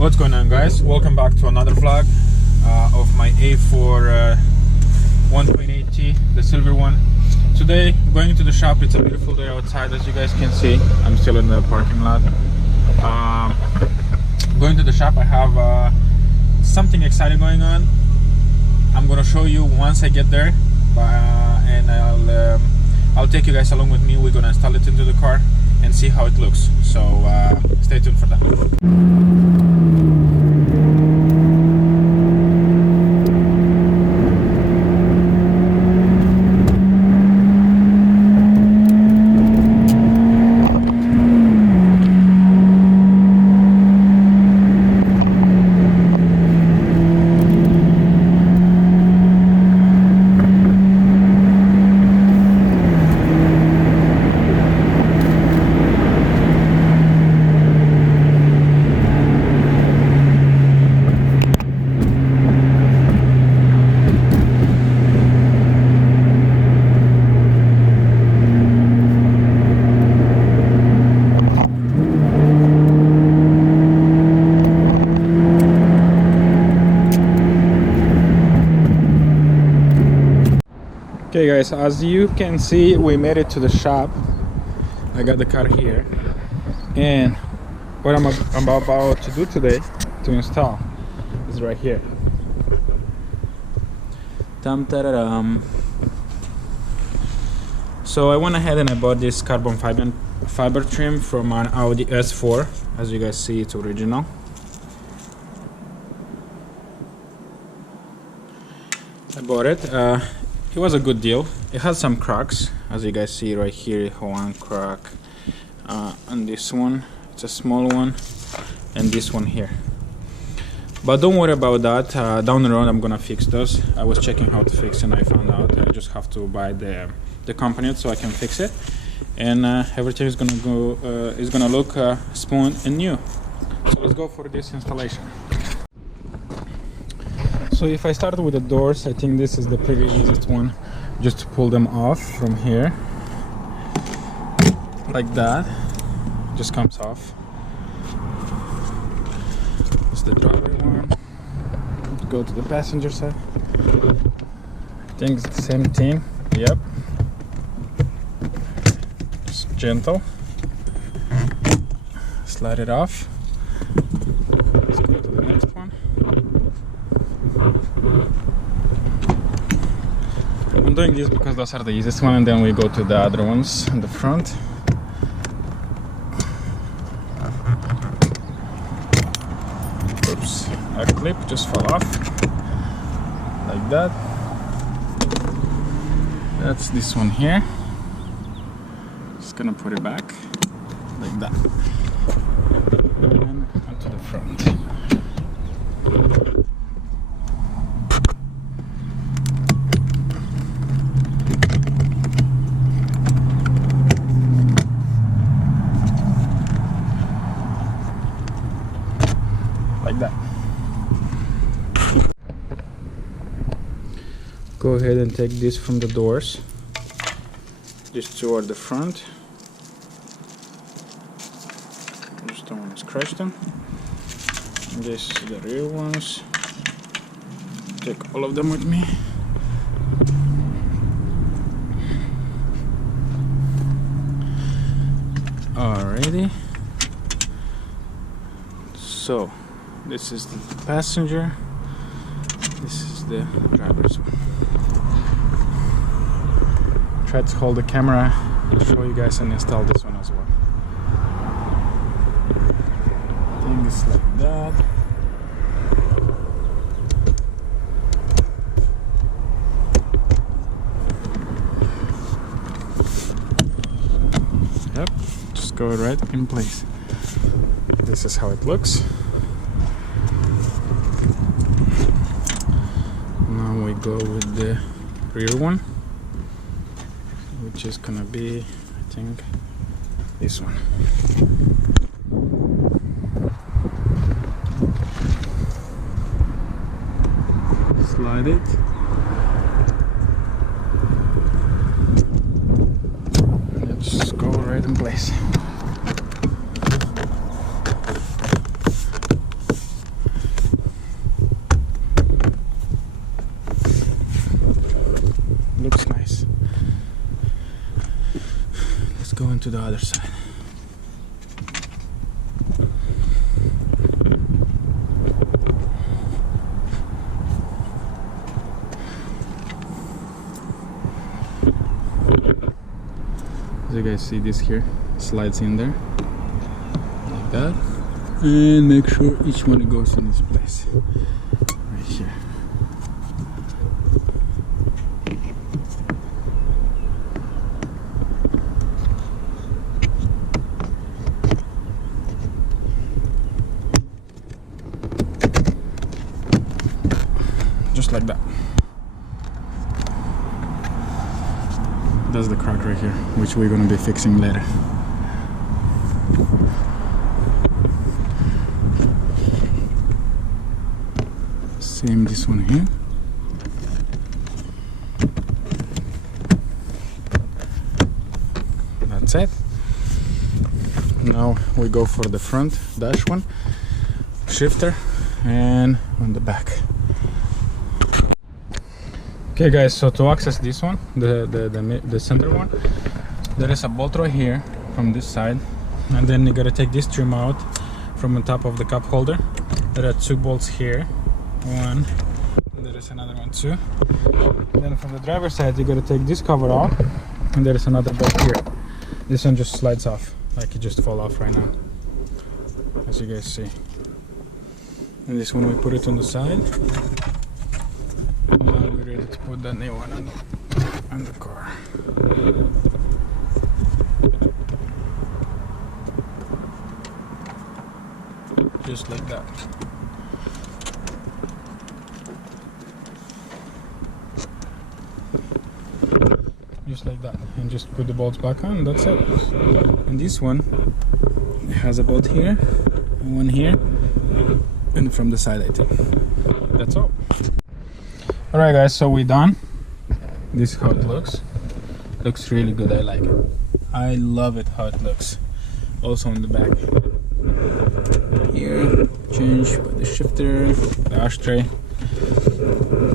What's going on, guys? Welcome back to another vlog of my A4 1.8T, the silver one. Today going to the shop. It's a beautiful day outside, as you guys can see. I'm still in the parking lot. Going to the shop. I have something exciting going on. I'm gonna show you once I get there, and I'll take you guys along with me. We're gonna install it into the car and see how it looks. So stay tuned for that. Okay guys, as you can see, we made it to the shop. I got the car here, and what I'm about to do today to install is right here. So I went ahead and I bought this carbon fiber trim from an Audi S4. As you guys see, it's original. I bought it. It was a good deal. It has some cracks, as you guys see right here. One crack on this one. It's a small one, and this one here. But don't worry about that. Down the road, I'm gonna fix those. I was checking how to fix, and I found out I just have to buy the component so I can fix it, and everything is gonna go. Is gonna look smooth and new. So let's go for this installation. So if I start with the doors, I think this is the pretty easiest one. Just to pull them off from here, like that. Just comes off. It's the driver one. Go to the passenger side. I think it's the same thing. Yep. Just gentle. Slide it off. Let's go to the next one. I'm doing this because those are the easiest one, and then we go to the other ones in the front. Oops, a clip just fell off, like that. That's this one here. Just gonna put it back, like that, and onto the front. Like that. Go ahead and take this from the doors. These two are the front. Just don't want to scratch them. And this is the rear ones. Take all of them with me. Alrighty. So this is the passenger, this is the driver's one. Try to hold the camera and show you guys and install this one as well. I think it's like that. Yep, just go right in place. This is how it looks. Now we go with the rear one, which is gonna be, I think, this one. Slide it. Let's go right in place. on to the other side. As you guys see, this here slides in there like that, and make sure each one goes in its place right here. Just like that. That's the crack right here, which we're gonna be fixing later. Same this one here. That's it. Now we go for the front dash one, shifter, and on the back. Okay guys, so to access this one, the center one, there is a bolt right here from this side, and then you gotta take this trim out from on top of the cup holder. There are 2 bolts here, one, and there is another one too. Then from the driver's side you gotta take this cover off, and there is another bolt here. This one just slides off, like it just fall off right now, as you guys see. And this one we put it on the side. Now we're ready to put the new one on the car. Just like that. Just like that. And just put the bolts back on, that's it. And this one has a bolt here, and one here, and from the side I think. That's all. Alright guys, so we're done. This is how it looks. Looks really good, I like it. I love it how it looks. Also on the back. Here, change the shifter, the ashtray.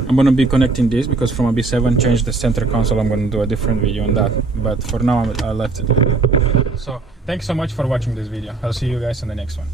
I'm gonna be connecting this because from a B7 change the center console. I'm gonna do a different video on that. But for now I left it. So thanks so much for watching this video. I'll see you guys in the next one.